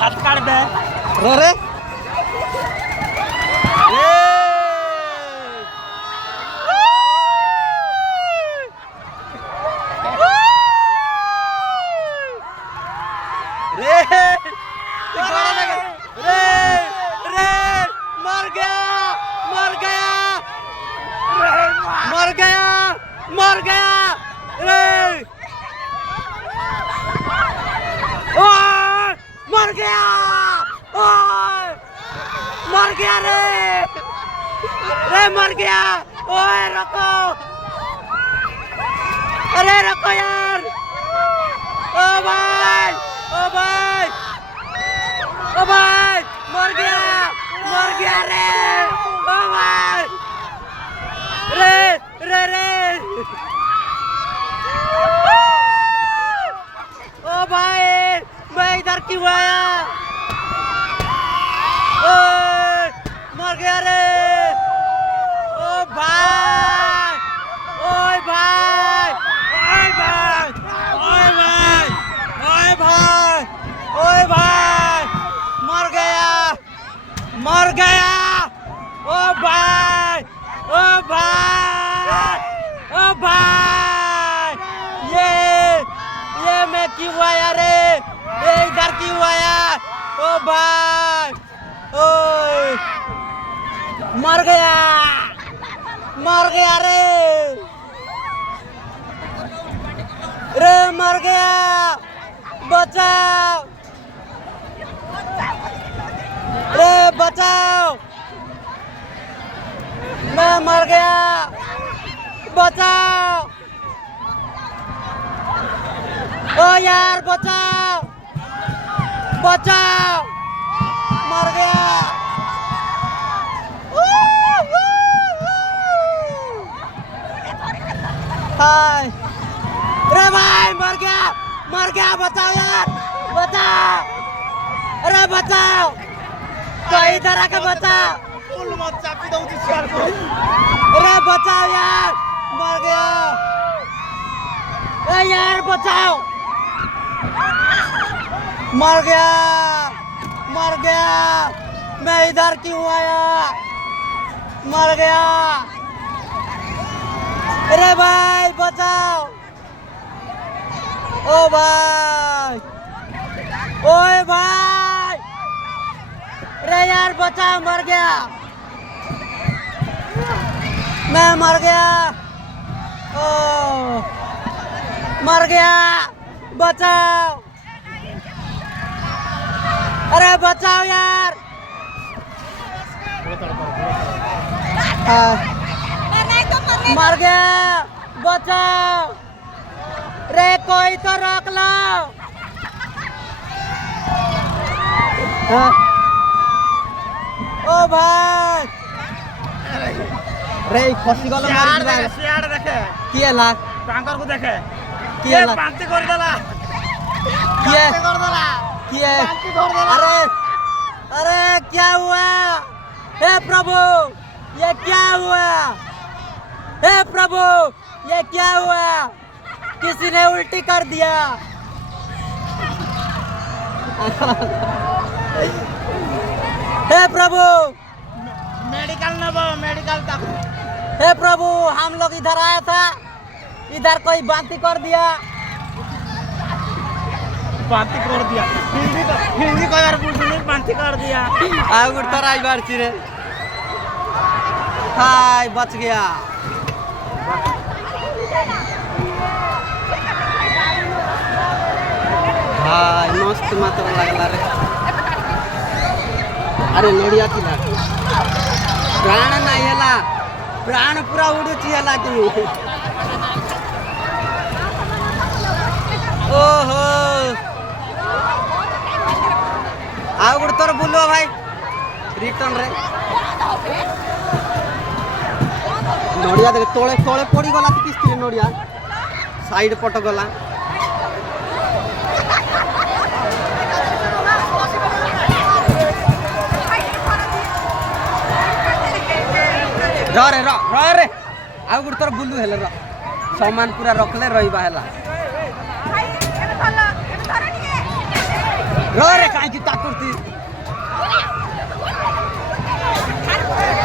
हाथ काट दे रो रे मर गया रे ओए मर गया ओए मर गया रे मर गया ओए रुको अरे रुको यार ओ भाई ओ भाई ओ भाई मर गया रे ओ भाई रे ओ भाई मैं इधर क्यों आया मर गया रे ओ भाई ओए भाई ओए भाई ओए भाई ओए भाई ओए भाई मर गया ओ भाई ओ भाई ओ भाई ये मैं क्यों आया रे ये इधर क्यों आया ओ भाई ओए मर गया रे मर गया बचाओ रे बचाओ मैं मर गया बचाओ ओ यार बचाओ मर गया हाय रे भाई मर गया बचाओ यार बचाओ अरे बचाओ कोई इधर आके बचाओ अरे बचाओ यार मर गया ए यार बचाओ मर गया मैं इधर क्यों आया मर गया अरे भाई बचाओ ओ भाई ओए भाई अरे यार बचाओ मर गया मैं मर गया ओ मर गया बचाओ अरे बचाओ यार मर गया बचाओ रे कोई तो रोक लो ओ भाई रे खसी गलो सियाड़ देखे किए ला टांगर को देखे किए ला बांती कर देला किए अरे क्या हुआ हे प्रभु ये क्या हुआ हे प्रभु ये क्या हुआ किसी ने उल्टी कर दिया हे प्रभु मेडिकल तक हे प्रभु हम लोग इधर आया था इधर कोई बांती कर दिया हिंदी को यार बांती कर दिया आगुड़ तो राज बार चिरे हाय बच गया हाय मस्त मात्र लगला रे अरे नड़िया थिला प्राण नहीं हला प्राण पूरा उड़ुची हला कि ओहो आउ गुड़ तोर बुलो भाई रिटर्न रे नड़िया देख तोले तोले पड़ी गला किस्ती नड़िया साइड पट गला रे आउ गुड़ तोर बुलू हेले र सामान पूरा रखले रहिबा हेला रे काई